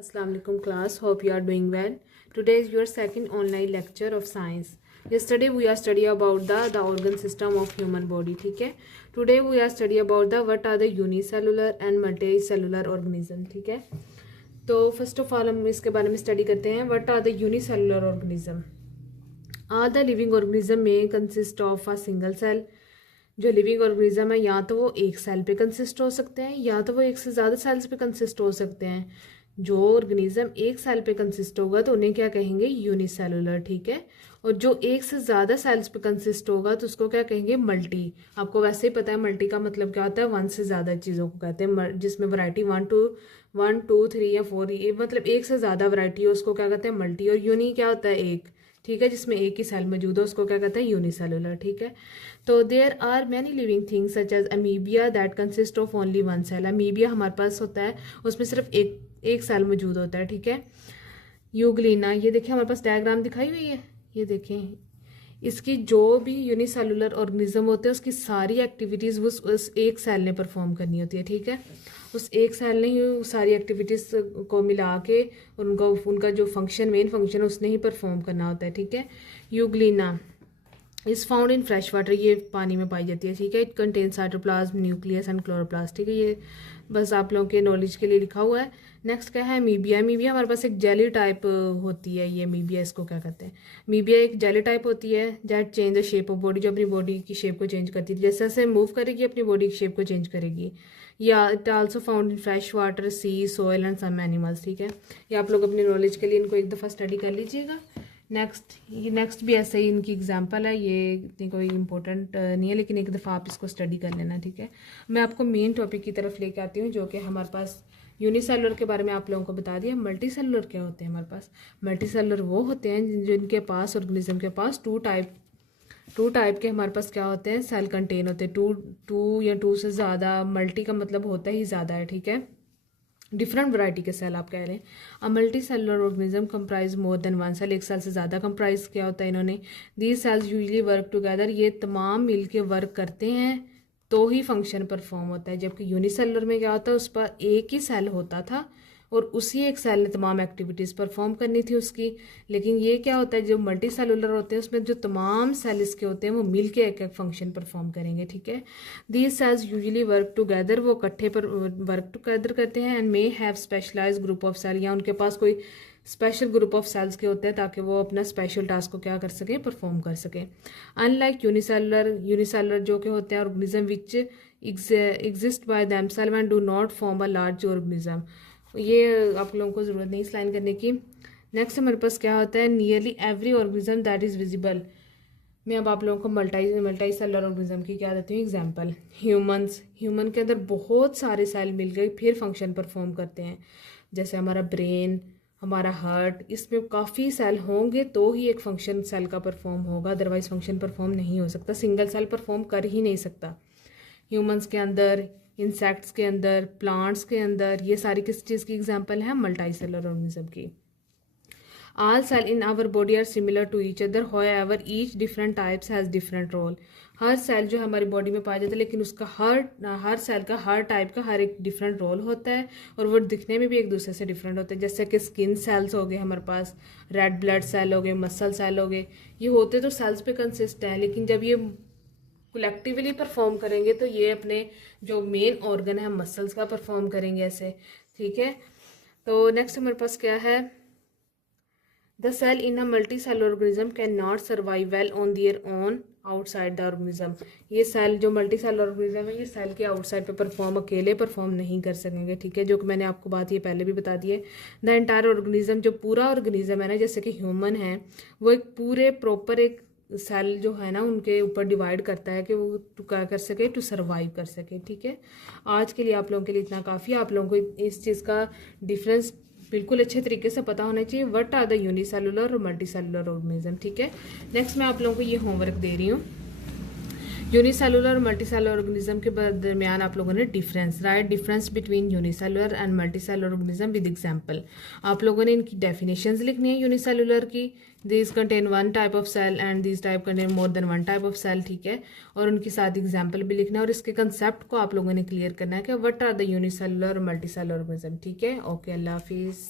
Assalamu alaikum class, hope you are doing well. Today is your second online lecture of science. Yesterday we are study about the organ system of human body. ठीक है. Today we are study about the what are the unicellular and multicellular organism. ठीक है. तो first of all हम इसके बारे में study करते हैं. What are the unicellular organism? All the living organism may consist of a single cell. जो लिविंग ऑर्गेनिज्म है या तो वो एक सेल पे कंसिस्ट हो सकते हैं या तो वो एक से ज़्यादा सेल्स पे कंसिस्ट हो सकते हैं. जो ऑर्गेनिज्म एक सेल पे कंसिस्ट होगा तो उन्हें क्या कहेंगे, यूनिसेलुलर. ठीक है. और जो एक से ज़्यादा सेल्स पे कंसिस्ट होगा तो उसको क्या कहेंगे, मल्टी. आपको वैसे ही पता है मल्टी का मतलब क्या होता है, वन से ज़्यादा चीज़ों को कहते हैं, जिसमें वैरायटी वन टू थ्री या फोर, ये मतलब एक से ज़्यादा वैरायटी है उसको क्या कहते हैं, मल्टी. और यूनी क्या होता है, एक. ठीक है, जिसमें एक ही सेल मौजूद है उसको क्या कहते हैं, यूनिसेलुलर. ठीक है. तो there are many living things such as amoeba that consist of only one cell. Amoeba हमारे पास होता है, उसमें सिर्फ एक सेल मौजूद होता है. ठीक है. यूग्लिना, ये देखिए हमारे पास डायग्राम दिखाई हुई है, ये देखें. इसकी जो भी यूनिसेलुलर ऑर्गेनिज्म होते हैं उसकी सारी एक्टिविटीज़ उस एक सेल ने परफॉर्म करनी होती है. ठीक है. उस एक सेल ने ही सारी एक्टिविटीज़ को मिला के उनका जो फंक्शन, मेन फंक्शन उसने ही परफॉर्म करना होता है. ठीक है. Euglena is found in fresh water, ये पानी में पाई जाती है. ठीक है. It contain cytoplasm, nucleus and chloroplast. ठीक है. ये बस आप लोगों के नॉलेज के लिए लिखा हुआ है. नेक्स्ट क्या है, मीबिया. मीबिया हमारे पास एक जेली टाइप होती है. ये मीबिया इसको क्या कहते हैं, मीबिया एक जेली टाइप होती है. That change the shape of body, जो अपनी बॉडी की शेप को चेंज करती है. जैसे जैसे मूव करेगी अपनी बॉडी की शेप को चेंज करेगी. या it also found in fresh water, sea, soil and some animals. ठीक है. ये आप लोग अपनी नॉलेज के लिए इनको एक दफ़ा स्टडी कर लीजिएगा. नेक्स्ट भी ऐसे ही इनकी एग्जांपल है. ये इतनी कोई इंपॉर्टेंट नहीं है, लेकिन एक दफ़ा आप इसको स्टडी कर लेना. ठीक है. मैं आपको मेन टॉपिक की तरफ लेके आती हूँ, जो कि हमारे पास यूनिसेलुलर के बारे में आप लोगों को बता दिया. मल्टी सेलुलर क्या होते हैं हमारे पास. मल्टी सेलुलर वो होते हैं जिनके पास, ऑर्गेनिज्म के पास टू टाइप के हमारे पास क्या होते हैं, सेल कंटेन होते हैं. टू या टू से ज़्यादा. मल्टी का मतलब होता ही ज़्यादा है. ठीक है. डिफरेंट वैरायटी के सेल आप कह रहे हैं. A multicellular organism comprise more than one cell, एक सेल से ज़्यादा कंप्राइज क्या होता है इन्होंने. These cells usually work together, ये तमाम मिलके वर्क करते हैं तो ही फंक्शन परफॉर्म होता है. जबकि यूनिसेलुलर में क्या होता है, उस पर एक ही सेल होता था और उसी एक सेल ने तमाम एक्टिविटीज़ परफॉर्म करनी थी उसकी. लेकिन ये क्या होता है, जो मल्टी सेलुलर होते हैं उसमें जो तमाम सेल इसके होते हैं वो मिल के एक एक फंक्शन परफॉर्म करेंगे. ठीक है. These cells usually work together, वो इकट्ठे पर वर्क टुगेदर करते हैं. And may have specialised group of cell, या उनके पास कोई स्पेशल ग्रुप ऑफ सेल्स के होते हैं ताकि वो अपना स्पेशल टास्क को क्या कर सके, परफॉर्म कर सके. अनलाइक यूनिसेलुलर जो के होते हैं organism which exist by themself and do not form a large organism. ये आप लोगों को ज़रूरत नहीं इस लाइन करने की. नेक्स्ट हमारे पास क्या होता है, nearly every organism that is visible. मैं अब आप लोगों को मल्टी सेलुलर ऑर्गेनिज्म की क्या देती हूँ एग्जांपल. ह्यूमन के अंदर बहुत सारे सेल मिल गए फिर फंक्शन परफॉर्म करते हैं. जैसे हमारा ब्रेन, हमारा हार्ट, इसमें काफ़ी सेल होंगे तो ही एक फंक्शन सेल का परफॉर्म होगा, अदरवाइज फंक्शन परफॉर्म नहीं हो सकता. सिंगल सेल परफॉर्म कर ही नहीं सकता. ह्यूमंस के अंदर, इंसेक्ट्स के अंदर, प्लांट्स के अंदर, ये सारी किस चीज़ की एग्जांपल है, मल्टी सेलुलर ऑर्गेनिज्म की. All cell in our body are similar to each other, however each different types has different role. हर सेल जो हमारी बॉडी में पाया जाता है लेकिन उसका हर सेल का, हर टाइप का हर एक डिफरेंट रोल होता है और वो दिखने में भी एक दूसरे से डिफरेंट होते हैं. जैसे कि स्किन सेल्स हो गए हमारे पास, रेड ब्लड सेल हो गए, मसल सेल हो गए. ये होते तो सेल्स पे कंसिस्ट हैं, लेकिन जब ये कलेक्टिवली परफॉर्म करेंगे तो ये अपने जो मेन ऑर्गन है मसल्स का परफॉर्म करेंगे ऐसे. ठीक है. तो नेक्स्ट हमारे पास क्या है, the cell in a multicellular organism can not survive well on their own outside the organism. ये सेल जो मल्टी सेलुलर ऑर्गेनिज्म है ये सेल के आउटसाइड पे अकेले परफॉर्म नहीं कर सकेंगे. ठीक है. जो कि मैंने आपको बात ये पहले भी बता दी है. द एंटायर ऑर्गेनिज्म, जो पूरा ऑर्गेनिज्म है ना, जैसे कि ह्यूमन है, वो एक पूरे प्रॉपर एक सेल जो है ना उनके ऊपर डिवाइड करता है कि वो क्या कर सके, टू सर्वाइव कर सके. ठीक है. आज के लिए आप लोगों के लिए इतना काफ़ी. आप लोगों को इस चीज़ का डिफरेंस बिल्कुल अच्छे तरीके से पता होना चाहिए, व्हाट आर द यूनिसेलुलर और मल्टी सेलुलर ऑर्गेनिज्म. ठीक है. नेक्स्ट मैं आप लोगों को ये होमवर्क दे रही हूँ. यूनिसेलुलर और मल्टी सेलुलर ऑर्गेनिज्म के दरमियान आप लोगों ने write difference between unicellular and multicellular organism with example. आप लोगों ने इनकी डेफिनेशंस लिखनी है. यूनिसेलुलर की, this contain one type of cell and this type contain more than one type of cell. ठीक है. और उनके साथ एग्जाम्पल भी लिखना है और इसके कंसेप्ट को आप लोगों ने क्लियर करना है कि व्हाट आर द यूनिसेलुलर और मल्टी सेलुलर ऑर्गेनिज्म. ठीक है. ओके, अल्लाह हाफिज़.